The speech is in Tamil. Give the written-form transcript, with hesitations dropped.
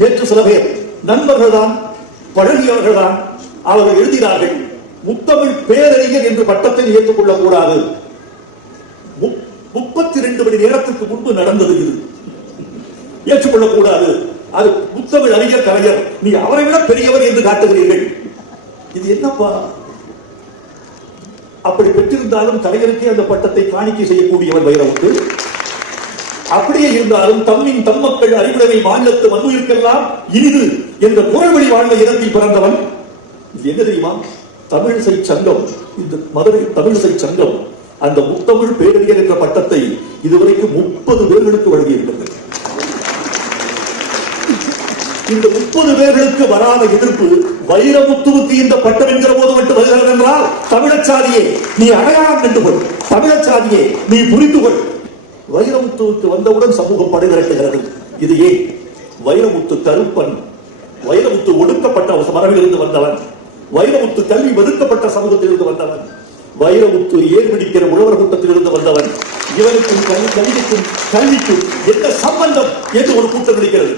நேற்று சில பேர் நண்பர்கள் தான், பழகியவர்கள் தான், அவர்கள் எழுதினார்கள், முத்தமிழ் பேரறிஞர் என்று பட்டத்தை ஏற்றுக்கொள்ளக் கூடாது. 32 மணி நேரத்துக்கு முன்பு நடந்தது இது. ஏற்றுக்கொள்ளக் கூடாது. அது முத்தமிழ் அறிஞர் கலைஞர், நீ அவரை விட பெரியவர் என்று காட்டுகிறீர்கள். இது என்னப்பா? அப்படி பெற்றிருந்தாலும் கலைஞருக்கே அந்த பட்டத்தை காணிக்கை செய்யக்கூடியவர் வைரமுத்து. அப்படியே இருந்தாலும் தம்மின் தம்மக்கள் அறிவுடைமை மாநிலத்து மண்ணுயிர்க்கெல்லாம் இனிது என்ற குரல் வழி வாழ்ந்த இடத்தில் பிறந்தவன். இது என்ன தெரியுமா? தமிழிசை சங்கம், இந்த மதுரை தமிழிசை சங்கம் அந்த முத்தமிழ் பேரறிஞர் என்ற பட்டத்தை இதுவரைக்கும் 30 பேர்களுக்கு வழங்கியிருக்கிறது. இந்த 30 பேர்களுக்கு வராத எதிர்ப்பு வைரமுத்துவுக்கு இந்த பட்டம் என்கிற போது மட்டும் வருகிறது என்றால், தமிழச்சாதியே நீ அடையாளம் கண்டு கொள், தமிழச்சாதியே நீ புரிந்து கொள். வைரமுத்துவுக்கு வந்தவுடன் சமூகம் படைதிரட்டுகிறது. இது ஏன்? வைரமுத்து கருப்பன், வைரமுத்து ஒடுக்கப்பட்ட மரபிலிருந்து வந்தவன், வைரமுத்து கல்வி ஒதுக்கப்பட்ட சமூகத்திலிருந்து வந்தவன், வைரமுத்து ஏர்பிடிக்கிற உழவர் கூட்டத்திலிருந்து வந்தவன். இவனுக்கும் கல்விக்கும் என்ன சம்பந்தம் என்று ஒரு கூட்டம் இருக்கிறது.